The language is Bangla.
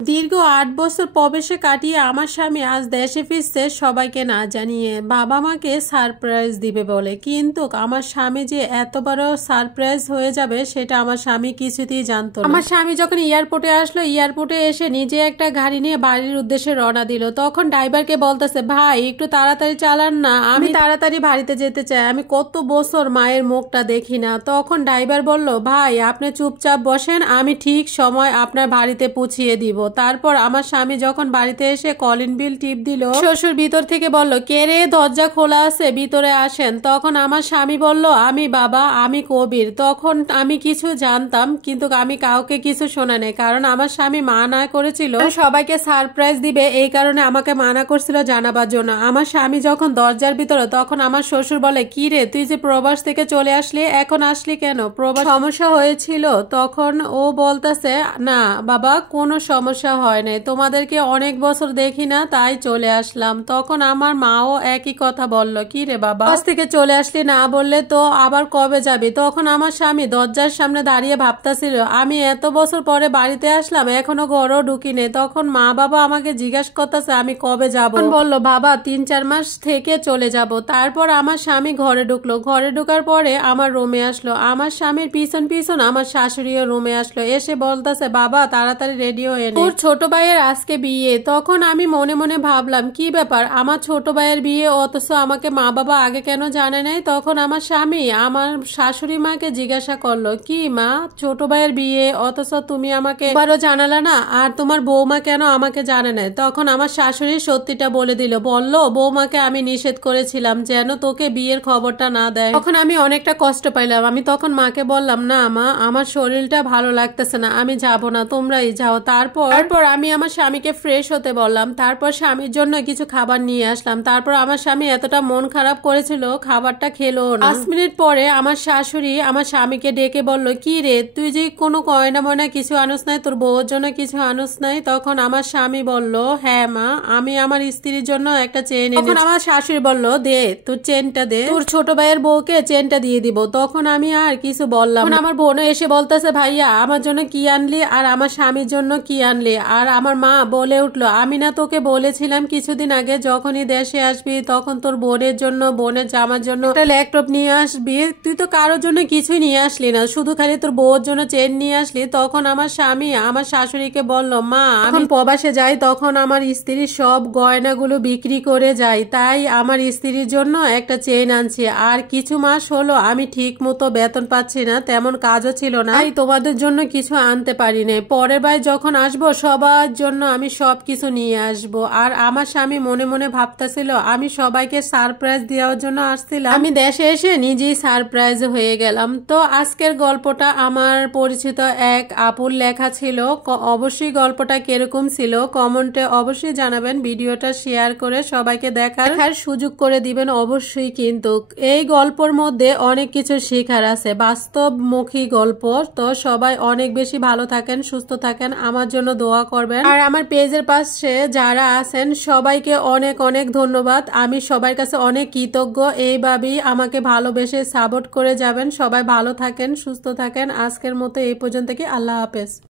দীর্ঘ ৮ বছর প্রবাসে কাটিয়ে আমার স্বামী আজ দেশে ফিরছে সবাইকে না জানিয়ে, বাবা মাকে সারপ্রাইজ দিবে বলে। কিন্তু আমার স্বামী যে এত বড় সারপ্রাইজ হয়ে যাবে সেটা আমার স্বামী কিছুতেই জানতো না। আমার স্বামী যখন এয়ারপোর্টে আসলো, এয়ারপোর্টে এসে নিজে একটা গাড়ি নিয়ে বাড়ির উদ্দেশ্যে রওনা দিল। তখন ড্রাইভারকে বলতেছে, ভাই একটু তাড়াতাড়ি চালান না, আমি তাড়াতাড়ি বাড়িতে যেতে চাই, আমি কত বছর মায়ের মুখটা দেখি না। তখন ড্রাইভার বলল, ভাই আপনি চুপচাপ বসেন, আমি ঠিক সময় আপনার বাড়িতে পৌঁছিয়ে দিব। তারপর আমার স্বামী যখন বাড়িতে এসে কলিং বিল টিপ দিল, শ্বশুর ভিতর থেকে বলল, কে রে, দরজা খোলা আছে, ভিতরে আসেন। তখন আমার স্বামী বলল, আমি বাবা, আমি কবির। তখন আমি কিছু জানতাম কিন্তু আমি কাউকে কিছু শোনা নেই, কারণ আমার স্বামী মানা করেছিল সবাইকে সারপ্রাইজ দিবে, এই কারণে আমাকে মানা করছিল জানাবার জন্য। আমার স্বামী যখন দরজার ভিতরে, তখন আমার শ্বশুর বলে, কি রে, তুই যে প্রবাস থেকে চলে আসলি, এখন আসলি কেন, প্রবাস সমস্যা হয়েছিল? তখন ও বলতেছে, না বাবা, কোনো সমস্যা হয় নাই, তোমাদেরকে অনেক বছর দেখি না, তাই চলে আসলাম। তখন আমার মাও একই কথা বলল, কি রে বাবা, আজ থেকে চলে আসলি, না বললে তো আবার কবে যাবি? তখন আমার স্বামী দরজার সামনে দাঁড়িয়ে ভাবতাছিল, আমি এত বছর পরে বাড়িতে আসলাম, এখনো ঘরও ঢুকি নেই। তখন মা বাবা আমাকে জিজ্ঞাসা করতেছে আমি কবে যাব। বললো, বাবা ৩-৪ মাস থেকে চলে যাব। তারপর আমার স্বামী ঘরে ঢুকলো। ঘরে ঢুকার পরে আমার রুমে আসলো। আমার স্বামীর পিছন পিছন আমার শাশুড়িও রুমে আসলো। এসে বলতেছে, বাবা তাড়াতাড়ি রেডি হয়ে নে, তোর ছোট ভাইয়ের আজকে বিয়ে। তখন আমি মনে মনে ভাবলাম, কি ব্যাপার, আমার ছোট ভাইয়ের বিয়ে, অথচ আমাকে মা বাবা আগে কেন জানে নাই? তখন আমার স্বামী আমার শাশুড়ি মাকে জিজ্ঞাসা করলো, কি মা, ছোট ভাইয়ের বিয়ে, অথচ তুমি আমাকে এবারও জানালা না, আর তোমার বৌমা কেন আমাকে জানে নাই? তখন আমার শাশুড়ি সত্যিটা বলে দিল, বললো বৌমাকে আমি নিষেধ করেছিলাম যেন তোকে বিয়ের খবরটা না দেয়। তখন আমি অনেকটা কষ্ট পাইলাম। আমি তখন মাকে বললাম, না মা, আমার শরীরটা ভালো লাগতেছে না, আমি যাব না, তোমরাই যাও। তারপর আমি আমার স্বামীকে ফ্রেশ হতে বললাম। তারপর স্বামীর জন্য কিছু খাবার নিয়ে আসলাম। তারপর আমার স্বামী এতটা মন খারাপ করেছিল, খাবারটা খেলো না। 5 মিনিট পরে আমার শাশুড়ি আমার স্বামীকে ডেকে বলল, কি রে, তুই যে কোনো গয়না ময়না কিছু আনুস নাই, তোর বউর জন্য কিছু আনুস নাই? তখন আমার স্বামী বলল, হ্যাঁ মা, আমি আমার স্ত্রীর জন্য একটা চেন এনেছি। তখন আমার শাশুড়ি বলল, দে তোর চেনটা দে, তোর ছোট ভাইয়ের বউকে চেনটা দিয়ে দিব। তখন আমি আর কিছু বললাম। আমার বোনও এসে বলতেছে, ভাইয়া আমার জন্য কি আনলি, আর আমার স্বামীর জন্য কি আনলি? আর আমার মা বলে উঠলো, আমি না তোকে বলেছিলাম কিছুদিন আগে, যখনই দেশে আসবি তখন তোর বোনের জন্য, বোনের জামার জন্য একটা ল্যাপটপ নিয়ে আসবি, তুই তো কারোর জন্য কিছুই নিয়ে আসলি না, শুধু খালি তোর বউর জন্য চেন নিয়ে আসলি। তখন আমার স্বামী আমার শাশুড়িকে বলল, মা আমি প্রবাসে যাই, তখন আমার স্ত্রীর সব গয়নাগুলো বিক্রি করে যাই, তাই আমার স্ত্রীর জন্য একটা চেন আনছি। আর কিছু মাস হলো আমি ঠিক মতো বেতন পাচ্ছি না, তেমন কাজও ছিল না, তাই তোমাদের জন্য কিছু আনতে পারি না, পরের বার যখন আসবো সবার জন্য আমি সব কিছু নিয়ে আসবো। আর আমার স্বামী মনে মনে ভাবতেছিল, আমি সবাইকে সারপ্রাইজ দেওয়ার জন্য আসছিলাম, আমি দেশে এসে নিজেই সারপ্রাইজ হয়ে গেলাম। তো আজকের গল্পটা আমার পরিচিত এক আপুর লেখা ছিল। অবশ্যই গল্পটা কিরকম ছিল কমেন্টে অবশ্যই জানাবেন, ভিডিওটা শেয়ার করে সবাইকে দেখার সুযোগ করে দিবেন অবশ্যই। কিন্তু এই গল্পের মধ্যে অনেক কিছু শেখার আছে, বাস্তবমুখী গল্প। তো সবাই অনেক বেশি ভালো থাকেন, সুস্থ থাকেন, আমার জন্য দোয়া করবেন। আর আমার পেজের পাশে যারা আছেন সবাইকে অনেক অনেক ধন্যবাদ, আমি সবার কাছে অনেক কৃতজ্ঞ। এইভাবেই আমাকে ভালোবেসে সাপোর্ট করে যাবেন। সবাই ভালো থাকেন, সুস্থ থাকেন। আজকের মতো এই পর্যন্ত, কি আল্লাহ হাফেজ।